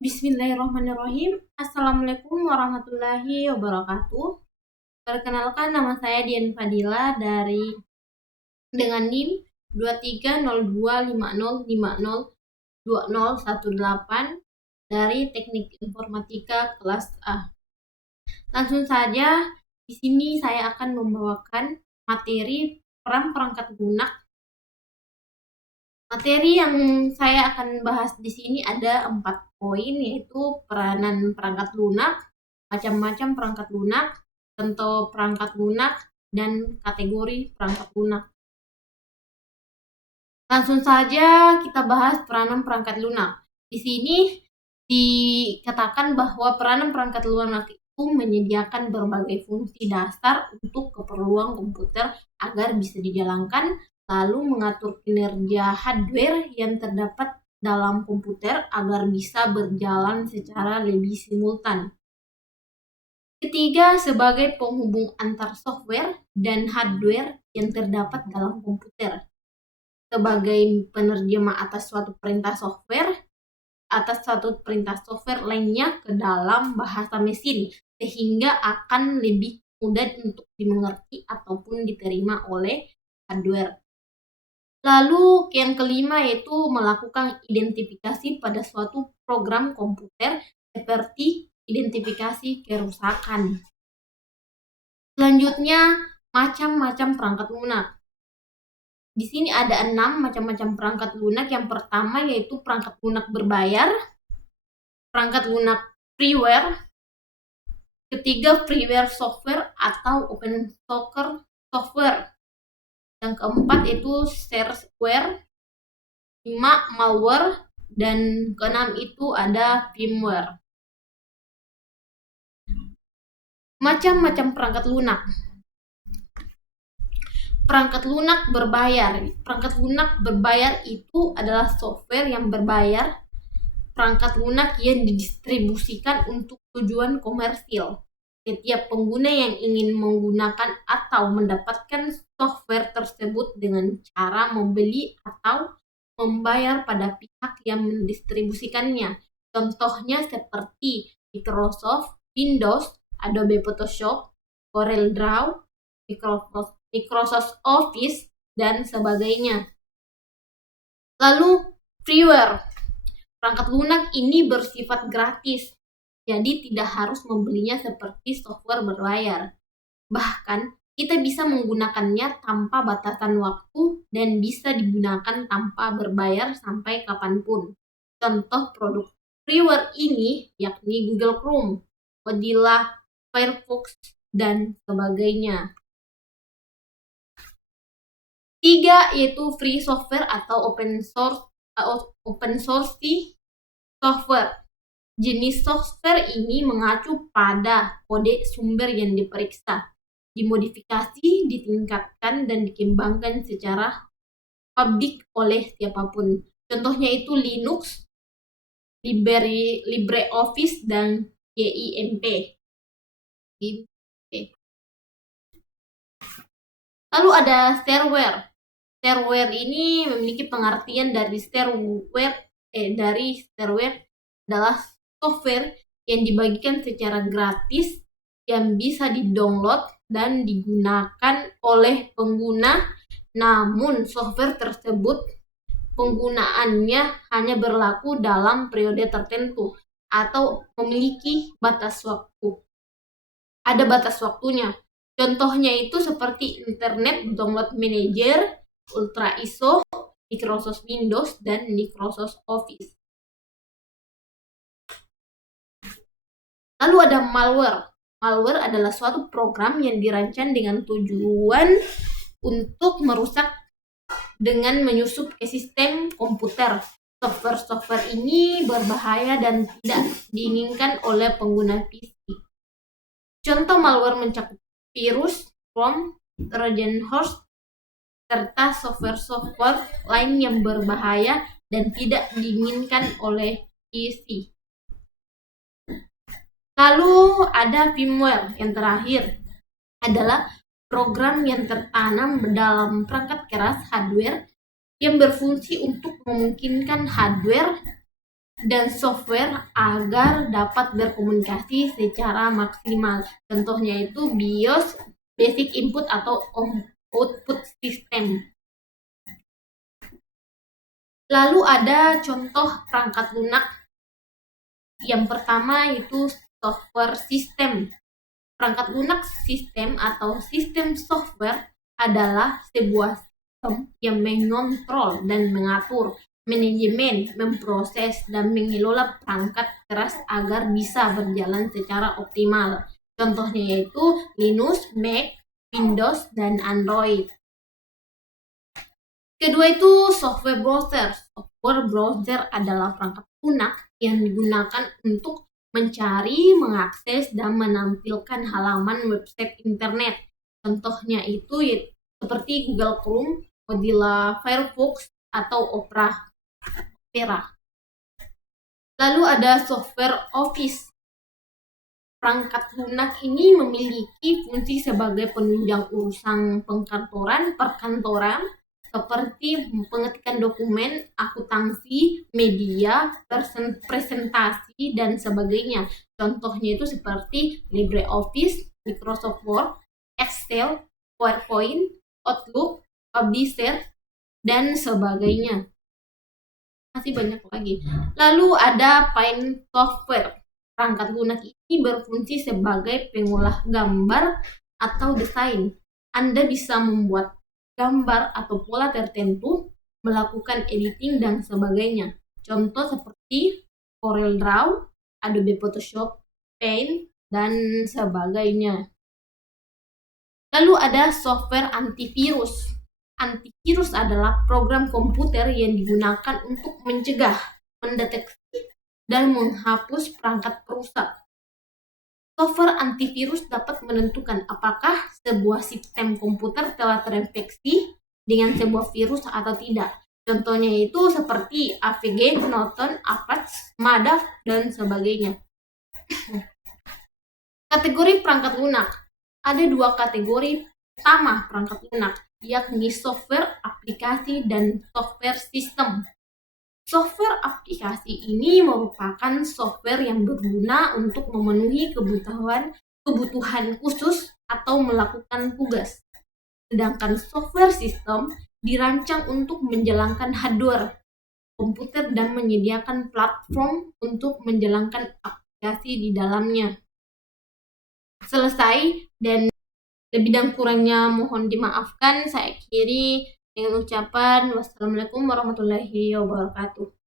Bismillahirrahmanirrahim. Assalamualaikum warahmatullahi wabarakatuh. Perkenalkan, nama saya Dian Fadila dengan NIM 230250502018 dari Teknik Informatika kelas A. Langsung saja, di sini saya akan membawakan materi perangkat lunak. Materi yang saya akan bahas di sini ada 4 poin, yaitu peranan perangkat lunak, macam-macam perangkat lunak, contoh perangkat lunak, dan kategori perangkat lunak. Langsung saja kita bahas peranan perangkat lunak. Di sini dikatakan bahwa peranan perangkat lunak itu menyediakan berbagai fungsi dasar untuk keperluan komputer agar bisa dijalankan, lalu mengatur kinerja hardware yang terdapat dalam komputer agar bisa berjalan secara lebih simultan. Ketiga, sebagai penghubung antar software dan hardware yang terdapat dalam komputer. Sebagai penerjemah atas suatu perintah software lainnya ke dalam bahasa mesin, sehingga akan lebih mudah untuk dimengerti ataupun diterima oleh hardware. Lalu yang kelima yaitu melakukan identifikasi pada suatu program komputer seperti identifikasi kerusakan. Selanjutnya, macam-macam perangkat lunak. Di sini ada 6 macam-macam perangkat lunak. Yang pertama yaitu perangkat lunak berbayar, perangkat lunak freeware. Ketiga, freeware software atau open source software. Yang keempat itu shareware, 5 malware, dan keenam itu ada firmware. Macam-macam perangkat lunak. Perangkat lunak berbayar. Perangkat lunak berbayar itu adalah software yang berbayar, perangkat lunak yang didistribusikan untuk tujuan komersil. Setiap pengguna yang ingin menggunakan atau mendapatkan software tersebut dengan cara membeli atau membayar pada pihak yang mendistribusikannya. Contohnya seperti Microsoft Windows, Adobe Photoshop, Corel Draw, Microsoft Office, dan sebagainya. Lalu freeware. Perangkat lunak ini bersifat gratis, jadi tidak harus membelinya seperti software berbayar. Bahkan kita bisa menggunakannya tanpa batasan waktu dan bisa digunakan tanpa berbayar sampai kapanpun. Contoh produk freeware ini yakni Google Chrome, Mozilla Firefox, dan sebagainya. 3 yaitu free software atau open source software. Jenis software ini mengacu pada kode sumber yang diperiksa, dimodifikasi, ditingkatkan, dan dikembangkan secara publik oleh siapapun. Contohnya itu Linux, LibreOffice, dan GIMP. Lalu ada shareware. Shareware ini memiliki pengertian dari shareware adalah software yang dibagikan secara gratis yang bisa di-download dan digunakan oleh pengguna, namun software tersebut penggunaannya hanya berlaku dalam periode tertentu atau memiliki batas waktu. Ada batas waktunya. Contohnya itu seperti Internet Download Manager, Ultra ISO, Microsoft Windows, dan Microsoft Office. Lalu ada malware. Malware adalah suatu program yang dirancang dengan tujuan untuk merusak dengan menyusup ke sistem komputer. Software ini berbahaya dan tidak diinginkan oleh pengguna PC. Contoh malware mencakup virus, ROM, Trojan horse, serta software lain yang berbahaya dan tidak diinginkan oleh PC. Lalu ada firmware. Yang terakhir adalah program yang tertanam dalam perangkat keras hardware yang berfungsi untuk memungkinkan hardware dan software agar dapat berkomunikasi secara maksimal. Contohnya itu BIOS, Basic Input atau Output System. Lalu ada contoh perangkat lunak. Yang pertama itu software system. Perangkat lunak sistem atau sistem software adalah sebuah sistem yang mengontrol dan mengatur, manajemen, memproses, dan mengelola perangkat keras agar bisa berjalan secara optimal. Contohnya yaitu Linux, Mac, Windows, dan Android. Kedua itu software browser. Software browser adalah perangkat lunak yang digunakan untuk mencari, mengakses, dan menampilkan halaman website internet. Contohnya itu seperti Google Chrome, Mozilla Firefox, atau Opera. Lalu ada software Office. Perangkat lunak ini memiliki fungsi sebagai penunjang urusan perkantoran, seperti pengetikan dokumen, akuntansi, media, presentasi, dan sebagainya. Contohnya itu seperti LibreOffice, Microsoft Word, Excel, PowerPoint, Outlook, Publisher, dan sebagainya. Masih banyak lagi. Lalu ada Paint Software. Perangkat lunak ini berfungsi sebagai pengolah gambar atau desain. Anda bisa membuat gambar atau pola tertentu, melakukan editing, dan sebagainya. Contoh seperti CorelDRAW, Adobe Photoshop, Paint, dan sebagainya. Lalu ada software antivirus. Antivirus adalah program komputer yang digunakan untuk mencegah, mendeteksi, dan menghapus perangkat perusak. Software antivirus dapat menentukan apakah sebuah sistem komputer telah terinfeksi dengan sebuah virus atau tidak. Contohnya itu seperti AVG, Norton, Avast, Madoff, dan sebagainya. Kategori perangkat lunak. Ada dua kategori utama perangkat lunak, yakni software aplikasi dan software sistem. Software aplikasi ini merupakan software yang berguna untuk memenuhi kebutuhan khusus atau melakukan tugas. Sedangkan software sistem dirancang untuk menjalankan hardware komputer dan menyediakan platform untuk menjalankan aplikasi di dalamnya. Selesai, dan lebih dan kurangnya mohon dimaafkan. Saya akhiri dengan ucapan wassalamualaikum warahmatullahi wabarakatuh.